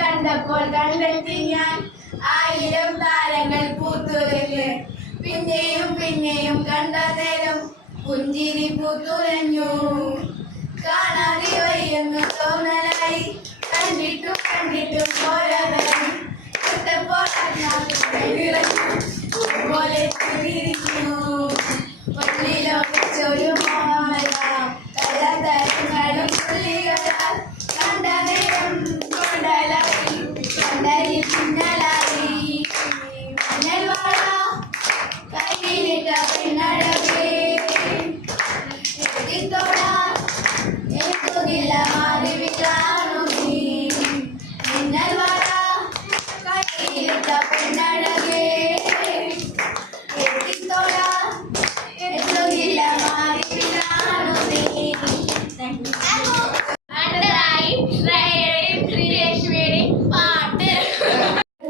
കണ്ടപ്പോൾ കണ്ടെത്തി ഞാൻ 1000 താരങ്ങൾ പൂത്തുലഞ്ഞ് പിന്നെയും പിന്നെയും കണ്ട നേരം പുഞ്ചിരി പൂത്തുലഞ്ഞു കാണാതെ വയ്യെന്ന് തോന്നലായി കണ്ടിട്ടും കണ്ടിട്ടും പോരാതായി പോലെ പള്ളിയിലോ വെച്ചൊരു തരങ്ങളും പുള്ളികളാൽ കണ്ട നേരം കൊണ്ടലായി കണ്ടലിൽ പിന്നലായി മണൽവാള കയ്യിലിട്ട പെണ്ണഴകേ എത്തിത്തോട എത്തുകില്ല മാറിവിട്ടാണു നീ മിന്നൽവാള കയ്യിലിട്ട പെണ്ണഴകേ എത്തിത്തോട എത്തുകില്ല മാറിവിട്ടാണു നീ.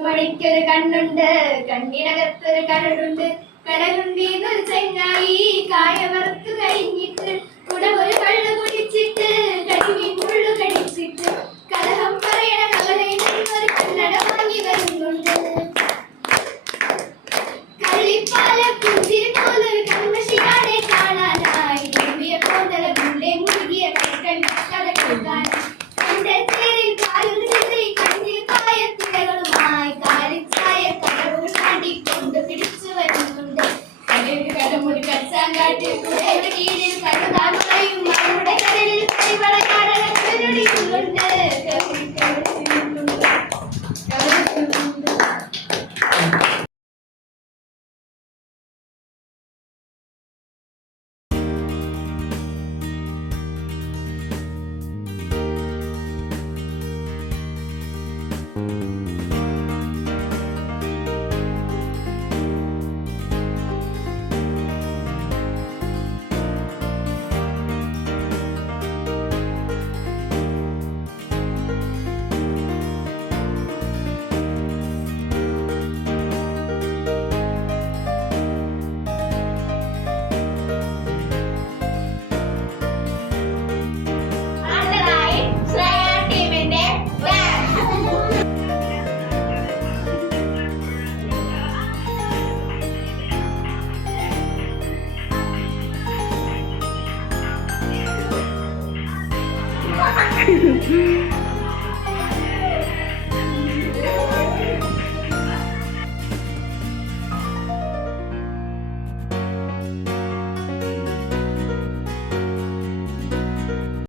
മണിക്കൊരു കണ്ണുണ്ട് കണ്ണിനകത്തൊരു കരടുണ്ട് കരടുണ്ടീന്നൊരു ചെങ്ങായി കായവറുത്ത് കഴിഞ്ഞിട്ട് കുടവൊരു കള്ളു കുടിച്ചിട്ട് കരിമീൻ മുള്ളു കടിച്ചിട്ട് കലഹം പറയണ കവലയിൽ നിന്നൊരു കണ്ണട വാങ്ങി വരുന്നുണ്ട് കള്ളിപ്പാല പുഞ്ചിരി പോലൊരു കൺമശിയാണെ കാണാനായി പോതല ഗുണ്ടെ മുറുകിയ കൈക്കണ്ട കഥ കേൾക്കാനായി എന്റെ തേരിൽ കാലുകളിൽ കണ്ണിൽ കായത്തിരകളുമായി കാലിച്ചായ കടവുകൾ കാട്ടിക്കൊണ്ട് പിടിച്ചു വരുന്നുണ്ട് കടമുടി കച്ചാങ്കാട്ടിൽ കുടയുടെ കീഴിൽ കടുതാമയും അവരുടെ കടലിൽ കൈവളക്കാരനുണ്ട്